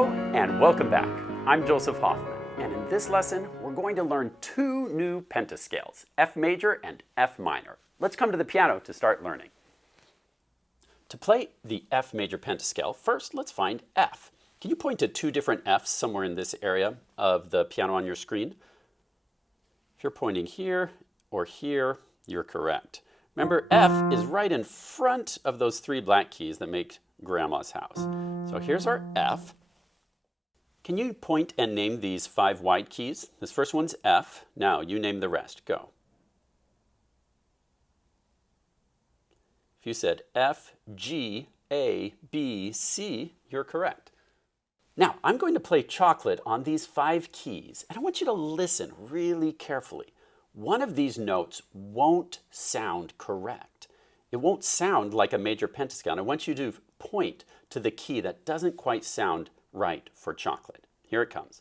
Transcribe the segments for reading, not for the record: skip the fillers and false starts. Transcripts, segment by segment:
Hello and welcome back. I'm Joseph Hoffman, and in this lesson we're going to learn two new pentascales, F major and F minor. Let's come to the piano to start learning. To play the F major pentascale, first let's find F. Can you point to two different Fs somewhere in this area of the piano on your screen? If you're pointing here or here, you're correct. Remember, F is right in front of those three black keys that make Grandma's house. So here's our F. Can you point and name these five white keys? This first one's F. Now you name the rest. Go. If you said F, G, A, B, C, you're correct. Now I'm going to play chocolate on these five keys, and I want you to listen really carefully. One of these notes won't sound correct. It won't sound like a major pentascale. And I want you to point to the key that doesn't quite sound right for chocolate. Here it comes.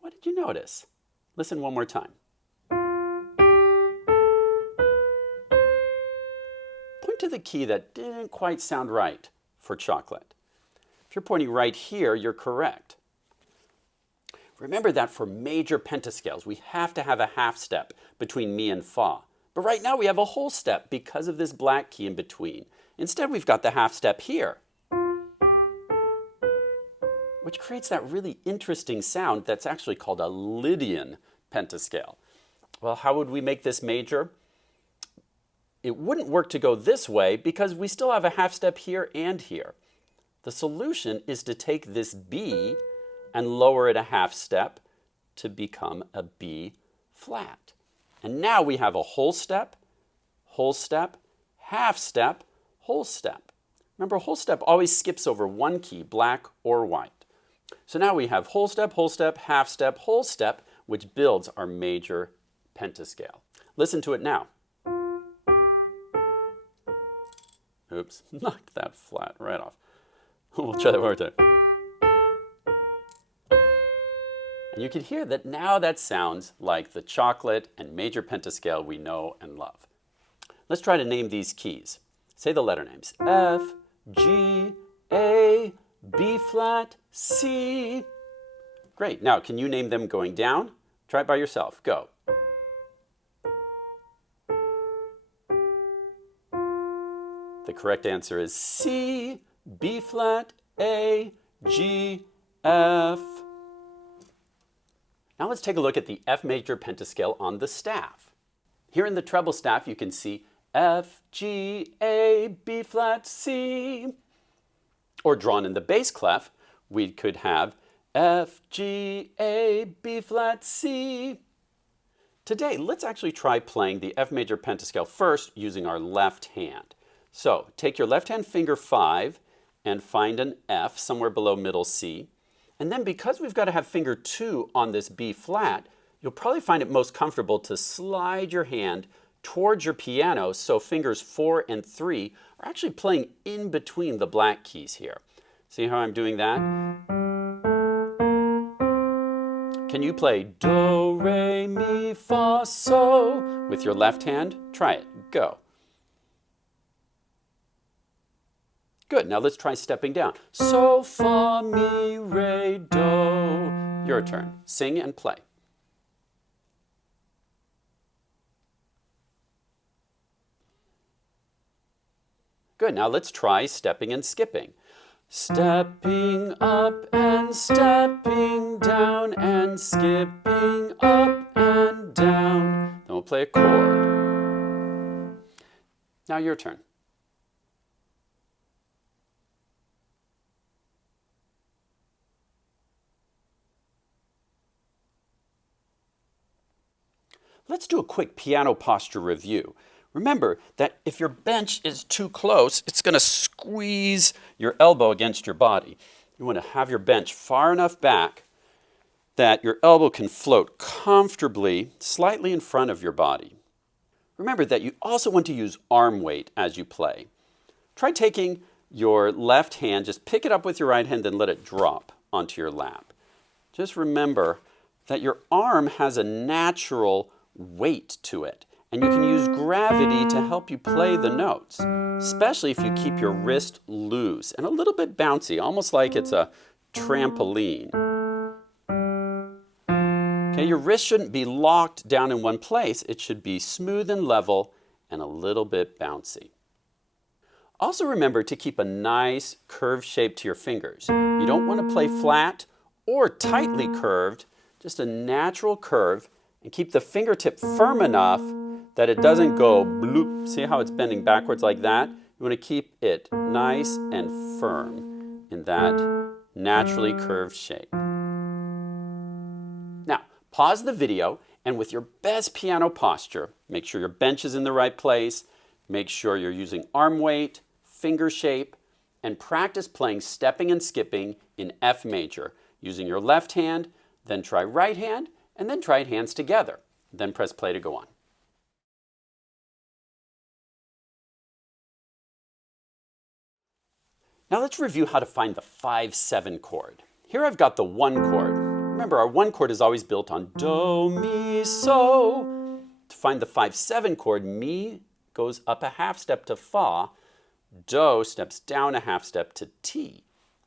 What did you notice? Listen one more time. Point to the key that didn't quite sound right for chocolate. If you're pointing right here, you're correct. Remember that for major pentascales, we have to have a half step between mi and fa. But right now we have a whole step because of this black key in between. Instead, we've got the half step here, which creates that really interesting sound that's actually called a Lydian pentascale. Well, how would we make this major? It wouldn't work to go this way because we still have a half step here and here. The solution is to take this B and lower it a half step to become a B flat. And now we have a whole step, half step, whole step. Remember, a whole step always skips over one key, black or white. So now we have whole step, half step, whole step, which builds our major pentascale. Listen to it now. Oops, knocked that flat right off. We'll try that one more time. And you can hear that now that sounds like the chocolate and major pentascale we know and love. Let's try to name these keys. Say the letter names. F, G, A, B flat, C. Great. Now, can you name them going down? Try it by yourself. Go. The correct answer is C, B flat, A, G, F. Now let's take a look at the F major pentascale on the staff. Here in the treble staff, you can see F, G, A, B flat, C. Or drawn in the bass clef, we could have F, G, A, B flat, C. Today, let's actually try playing the F major pentascale first using our left hand. So take your left hand finger 5 and find an F somewhere below middle C. And then because we've got to have finger 2 on this B flat, you'll probably find it most comfortable to slide your hand towards your piano so fingers 4 and 3 are actually playing in between the black keys here. See how I'm doing that? Can you play Do, Re, Mi, Fa, So with your left hand? Try it. Go. Good. Now let's try stepping down. So, Fa, Mi, Re, Do. Your turn. Sing and play. Good. Now let's try stepping and skipping. Stepping up and stepping down and skipping up and down. Then we'll play a chord. Now your turn. Let's do a quick piano posture review. Remember that if your bench is too close, it's going to squeeze your elbow against your body. You want to have your bench far enough back that your elbow can float comfortably slightly in front of your body. Remember that you also want to use arm weight as you play. Try taking your left hand, just pick it up with your right hand and let it drop onto your lap. Just remember that your arm has a natural weight to it, and you can use gravity to help you play the notes, especially if you keep your wrist loose and a little bit bouncy, almost like it's a trampoline. Okay, your wrist shouldn't be locked down in one place. It should be smooth and level and a little bit bouncy. Also remember to keep a nice curved shape to your fingers. You don't want to play flat or tightly curved, just a natural curve, and keep the fingertip firm enough that it doesn't go bloop. See how it's bending backwards like that? You want to keep it nice and firm in that naturally curved shape. Now, pause the video, and with your best piano posture, make sure your bench is in the right place, make sure you're using arm weight, finger shape, and practice playing stepping and skipping in F major, using your left hand, then try right hand, and then try hands together. Then press play to go on. Now let's review how to find the 5-7 chord. Here I've got the 1 chord. Remember, our 1 chord is always built on Do, Mi, So. To find the 5-7 chord, Mi goes up a half step to Fa, Do steps down a half step to T.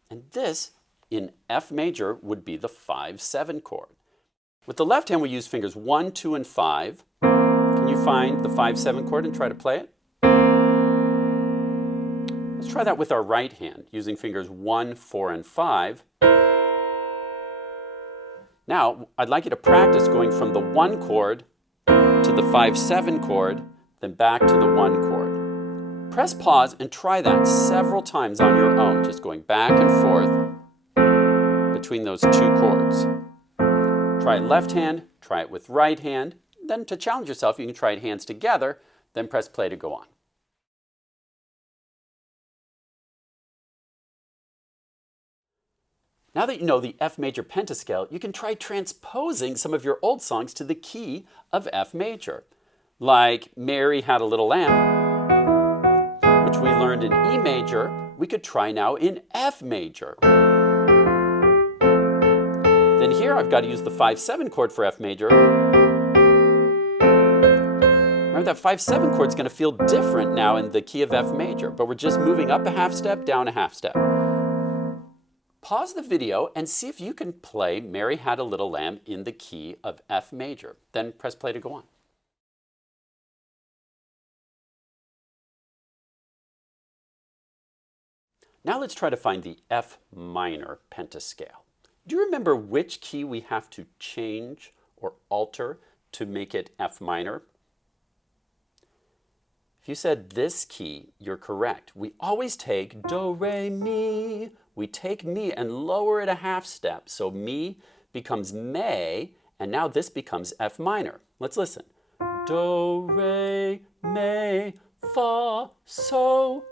And this, in F major, would be the 5-7 chord. With the left hand, we use fingers 1, 2, and 5. Can you find the 5-7 chord and try to play it? Let's try that with our right hand, using fingers 1, 4, and 5. Now, I'd like you to practice going from the 1 chord to the 5-7 chord, then back to the 1 chord. Press pause and try that several times on your own, just going back and forth between those 2 chords. Try it left hand, try it with right hand. Then to challenge yourself, you can try it hands together, then press play to go on. Now that you know the F major pentascale, you can try transposing some of your old songs to the key of F major, like Mary Had a Little Lamb, which we learned in E major. We could try now in F major. Then here I've got to use the 5-7 chord for F major. Remember that 5-7 chord is going to feel different now in the key of F major, but we're just moving up a half step, down a half step. Pause the video and see if you can play Mary Had a Little Lamb in the key of F major. Then press play to go on. Now let's try to find the F minor pentascale. Do you remember which key we have to change or alter to make it F minor? If you said this key, you're correct. We always take Do, Re, Mi. We take Mi and lower it a half step. So Mi becomes Me, and now this becomes F minor. Let's listen. Do, Re, Mi, Fa, So.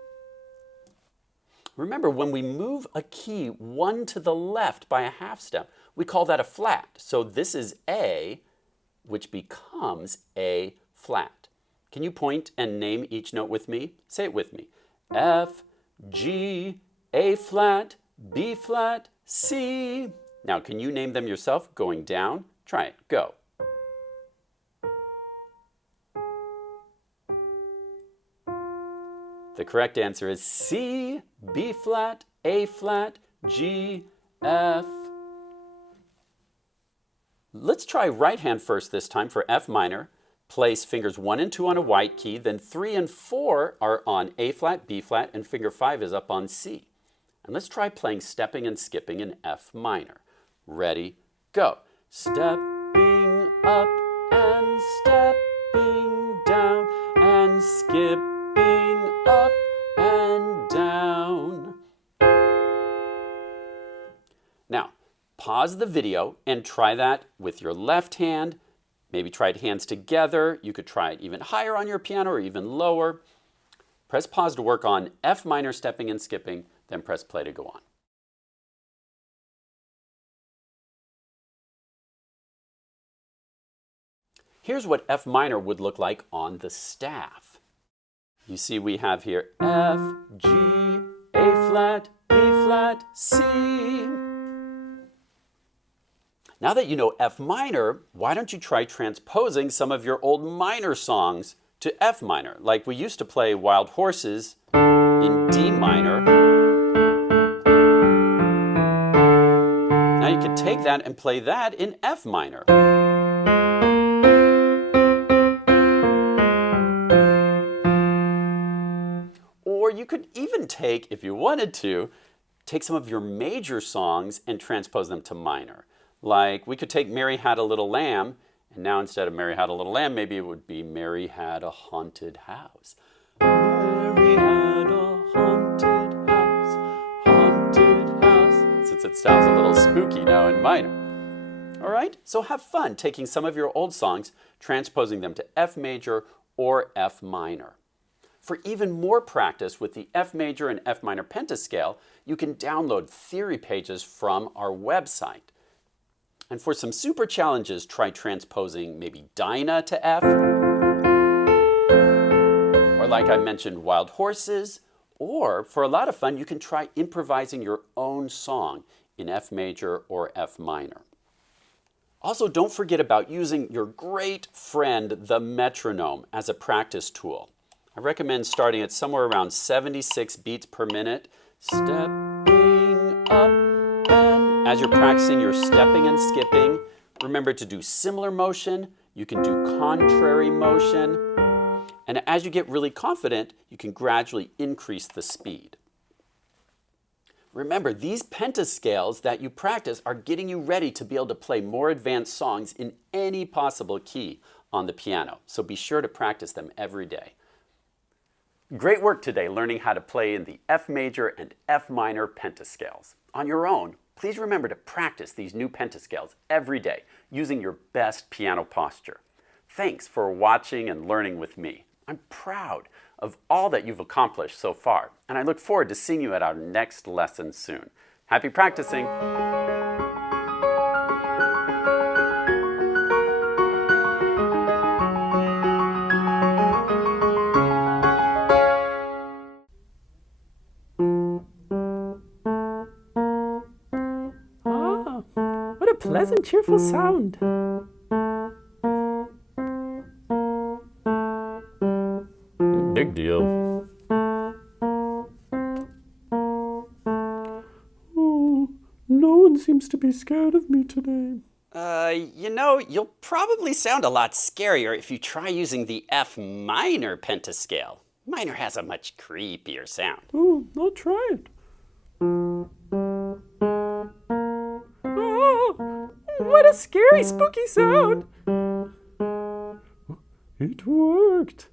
Remember, when we move a key 1 to the left by a half step, we call that a flat. So this is A, which becomes A flat. Can you point and name each note with me? Say it with me. F, G, A flat, B flat, C. Now, can you name them yourself going down? Try it. Go. The correct answer is C, B flat, A flat, G, F. Let's try right hand first this time for F minor. Place fingers 1 and 2 on a white key, then 3 and 4 are on A flat, B flat, and finger 5 is up on C. And let's try playing stepping and skipping in F minor. Ready, go. Stepping up and stepping down and skipping up and down. Now, pause the video and try that with your left hand. Maybe try it hands together. You could try it even higher on your piano or even lower. Press pause to work on F minor stepping and skipping, then press play to go on. Here's what F minor would look like on the staff. You see we have here F, G, A flat, B flat, C. Now that you know F minor, why don't you try transposing some of your old minor songs to F minor, like we used to play Wild Horses in D minor. Now you can take that and play that in F minor. Or you could even take, if you wanted to, take some of your major songs and transpose them to minor. Like we could take Mary Had a Little Lamb, and now instead of Mary Had a Little Lamb, maybe it would be Mary Had a Haunted House. Mary had a haunted house, since it sounds a little spooky now in minor. All right, so have fun taking some of your old songs, transposing them to F major or F minor. For even more practice with the F major and F minor pentascale, you can download theory pages from our website. And for some super challenges, try transposing maybe Dinah to F, or like I mentioned, Wild Horses, or for a lot of fun, you can try improvising your own song in F major or F minor. Also, don't forget about using your great friend, the metronome, as a practice tool. I recommend starting at somewhere around 76 beats per minute, stepping up, and as you're practicing your stepping and skipping, remember to do similar motion. You can do contrary motion. And as you get really confident, you can gradually increase the speed. Remember, these pentascales that you practice are getting you ready to be able to play more advanced songs in any possible key on the piano. So be sure to practice them every day. Great work today learning how to play in the F major and F minor pentascales. On your own, please remember to practice these new pentascales every day using your best piano posture. Thanks for watching and learning with me. I'm proud of all that you've accomplished so far, and I look forward to seeing you at our next lesson soon. Happy practicing! What a pleasant, cheerful sound. Big deal. Oh, no one seems to be scared of me today. You'll probably sound a lot scarier if you try using the F minor pentascale. Minor has a much creepier sound. Oh, I'll try it. Oh, what a scary, spooky sound. It worked.